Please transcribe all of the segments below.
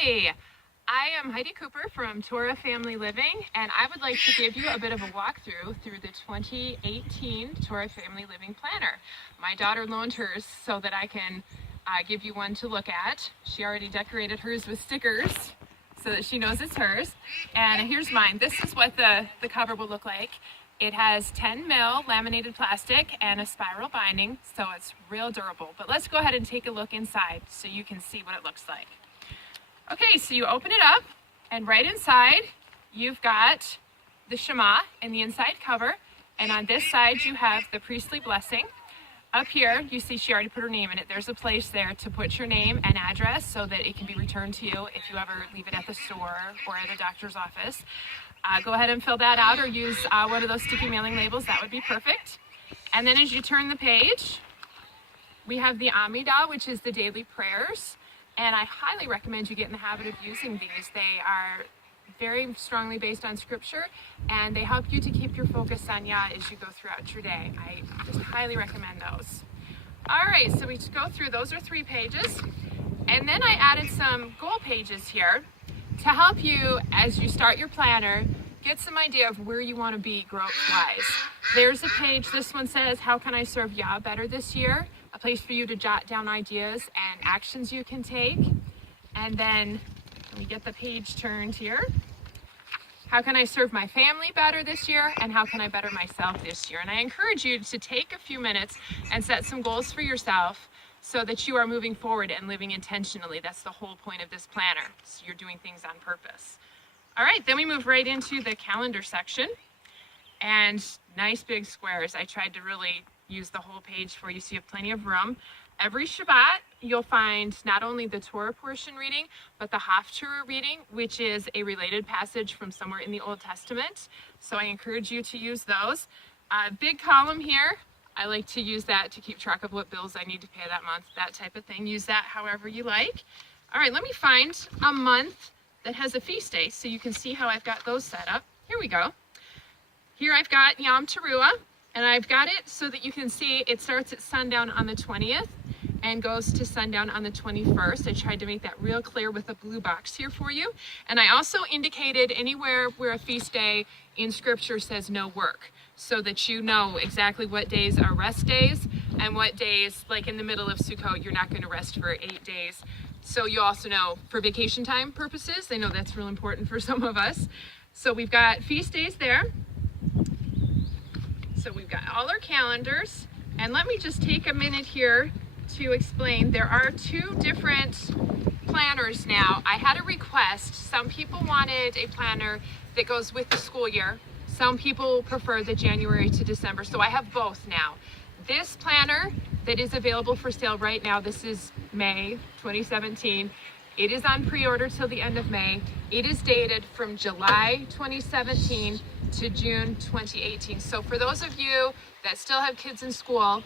Hi, I am Heidi Cooper from Torah Family Living, and I would like to give you a bit of a walkthrough through the 2018 Torah Family Living Planner. My daughter loaned hers so that I can give you one to look at. She already decorated hers with stickers so that she knows it's hers. And here's mine. This is what the cover will look like. It has 10 mil laminated plastic and a spiral binding, so it's real durable. But let's go ahead and take a look inside so you can see what it looks like. Okay, so you open it up, and right inside you've got the Shema in the inside cover, and on this side you have the priestly blessing. Up here you see she already put her name in it. There's a place there to put your name and address so that it can be returned to you if you ever leave it at the store or at a doctor's office. Go ahead and fill that out or use one of those sticky mailing labels. That would be perfect. And then as you turn the page, we have the Amidah, which is the daily prayers. And I highly recommend you get in the habit of using these. They are very strongly based on scripture, and they help you to keep your focus on Yah as you go throughout your day. I just highly recommend those. All right, so we just go through, those are 3 pages. And then I added some goal pages here to help you as you start your planner, get some idea of where you want to be growth-wise. There's a page, this one says, how can I serve Yah better this year? A place for you to jot down ideas and actions you can take. And then, let me get the page turned here. How can I serve my family better this year? And how can I better myself this year? And I encourage you to take a few minutes and set some goals for yourself so that you are moving forward and living intentionally. That's the whole point of this planner. So you're doing things on purpose. All right, then we move right into the calendar section. And nice big squares. I tried to really use the whole page for you so you have plenty of room. Every Shabbat, you'll find not only the Torah portion reading, but the Haftarah reading, which is a related passage from somewhere in the Old Testament. So I encourage you to use those. Big column here, I like to use that to keep track of what bills I need to pay that month, that type of thing. Use that however you like. All right, let me find a month that has a feast day so you can see how I've got those set up. Here we go. Here I've got Yom Teruah. And I've got it so that you can see it starts at sundown on the 20th and goes to sundown on the 21st. I tried to make that real clear with a blue box here for you. And I also indicated anywhere where a feast day in scripture says no work, so that you know exactly what days are rest days and what days, like in the middle of Sukkot, you're not going to rest for 8 days. So you also know for vacation time purposes, I know that's real important for some of us. So we've got feast days there. So we've got all our calendars, and let me just take a minute here to explain. There are 2 different planners now. I had a request. Some people wanted a planner that goes with the school year. Some people prefer the January to December, so I have both now. This planner that is available for sale right now, this is May 2017. It is on pre-order till the end of May. It is dated from July 2017 to June 2018. So for those of you that still have kids in school,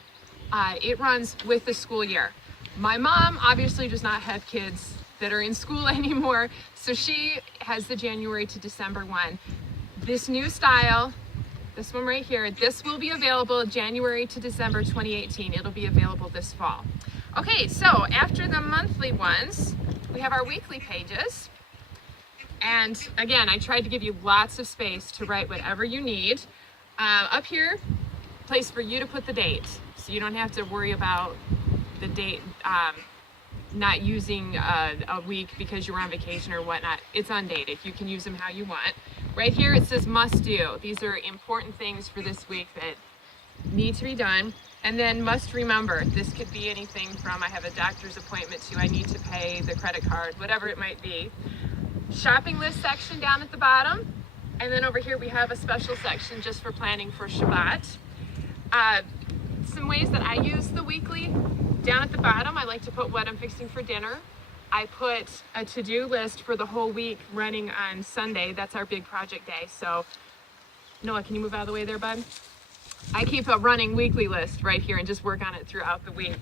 it runs with the school year. My mom obviously does not have kids that are in school anymore, so she has the January to December one. This new style, this one right here, this will be available January to December 2018. It'll be available this fall. Okay, so after the monthly ones, we have our weekly pages. And again, I tried to give you lots of space to write whatever you need. Up here, place for you to put the date. So you don't have to worry about the date, not using a week because you were on vacation or whatnot. It's undated. You can use them how you want. Right here it says must do. These are important things for this week that need to be done. And then must remember. This could be anything from I have a doctor's appointment to I need to pay the credit card, whatever it might be. Shopping list section down at the bottom, and then over here we have a special section just for planning for Shabbat. Some ways that I use the weekly, down at the bottom I like to put what I'm fixing for dinner. I put a to-do list for the whole week running on Sunday. That's our big project day. So Noah, can you move out of the way there, bud? I keep a running weekly list right here and just work on it throughout the week.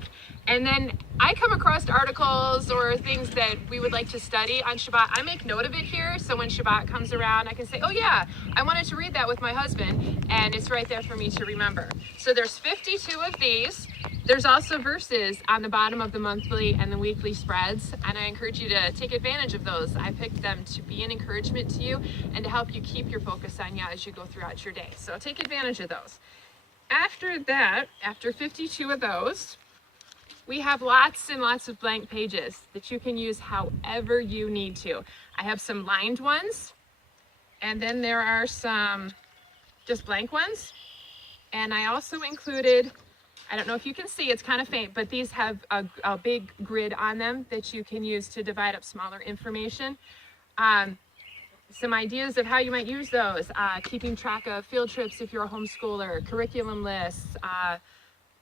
And then I come across articles or things that we would like to study on Shabbat. I make note of it here, so when Shabbat comes around, I can say, oh yeah, I wanted to read that with my husband, and it's right there for me to remember. So there's 52 of these, There's also verses on the bottom of the monthly and the weekly spreads, and I encourage you to take advantage of those. I picked them to be an encouragement to you and to help you keep your focus on Yah as you go throughout your day. So take advantage of those. After that, after 52 of those, we have lots and lots of blank pages that you can use however you need to. I have some lined ones, and then there are some just blank ones. And I also included, I don't know if you can see, it's kind of faint, but these have a big grid on them that you can use to divide up smaller information. Some ideas of how you might use those, keeping track of field trips if you're a homeschooler, curriculum lists,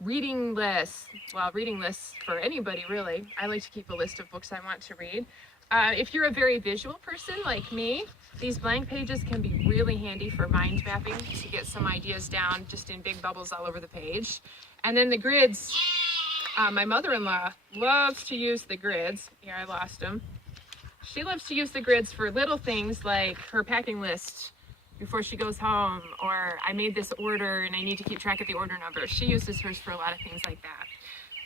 reading lists, well, reading lists for anybody really. I like to keep a list of books I want to read. If you're a very visual person like me, these blank pages can be really handy for mind mapping to get some ideas down just in big bubbles all over the page. And then the grids, my mother-in-law loves to use the grids. Here, I lost them. She loves to use the grids for little things like her packing list before she goes home, or I made this order and I need to keep track of the order number. She uses hers for a lot of things like that.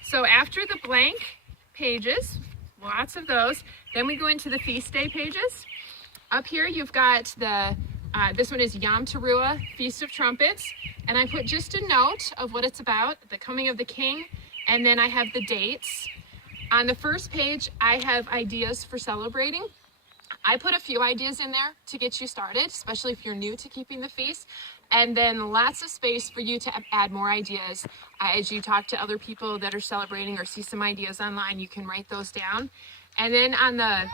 So after the blank pages, lots of those, then we go into the feast day pages. Up here you've got the, this one is Yom Teruah, Feast of Trumpets, and I put just a note of what it's about, the coming of the King, and then I have the dates. On the first page, I have ideas for celebrating. I put a few ideas in there to get you started, especially if you're new to keeping the feast, and then lots of space for you to add more ideas. As you talk to other people that are celebrating or see some ideas online, you can write those down. And then on the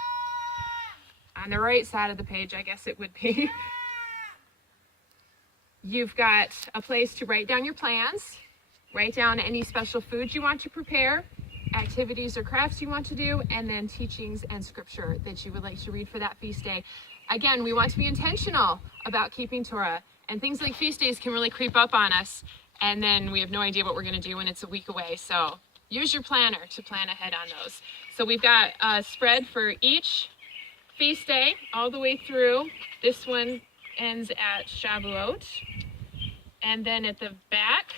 right side of the page, I guess it would be, you've got a place to write down your plans, write down any special foods you want to prepare, activities or crafts you want to do, and then teachings and scripture that you would like to read for that feast day. Again, we want to be intentional about keeping Torah, and things like feast days can really creep up on us, and then we have no idea what we're going to do when it's a week away. So use your planner to plan ahead on those. So we've got a spread for each feast day all the way through. This one ends at Shavuot, and then at the back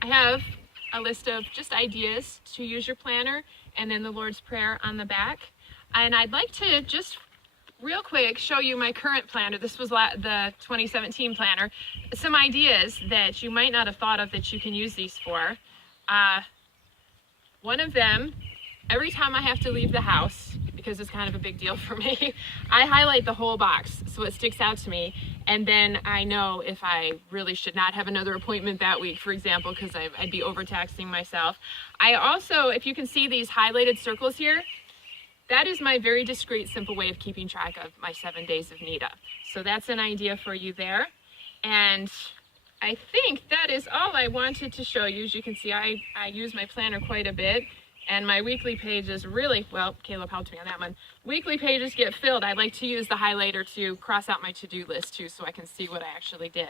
I have a list of just ideas to use your planner, and then the Lord's Prayer on the back. And I'd like to just real quick show you my current planner. This was the 2017 planner. Some ideas that you might not have thought of that you can use these for. One of them, every time I have to leave the house, because it's kind of a big deal for me, I highlight the whole box so it sticks out to me, and then I know if I really should not have another appointment that week, for example, because I'd be overtaxing myself. I also, if you can see these highlighted circles here, that is my very discreet, simple way of keeping track of my 7 days of Nida. So that's an idea for you there. And I think that is all I wanted to show you. As you can see, I use my planner quite a bit. And my weekly pages really, well, Caleb helped me on that one. Weekly pages get filled. I like to use the highlighter to cross out my to-do list too, so I can see what I actually did.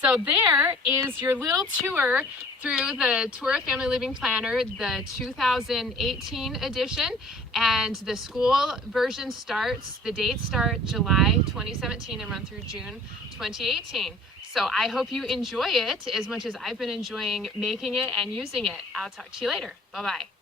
So there is your little tour through the Torah Family Living Planner, the 2018 edition, and the school version starts, the dates start July 2017 and run through June 2018. So I hope you enjoy it as much as I've been enjoying making it and using it. I'll talk to you later. Bye-bye.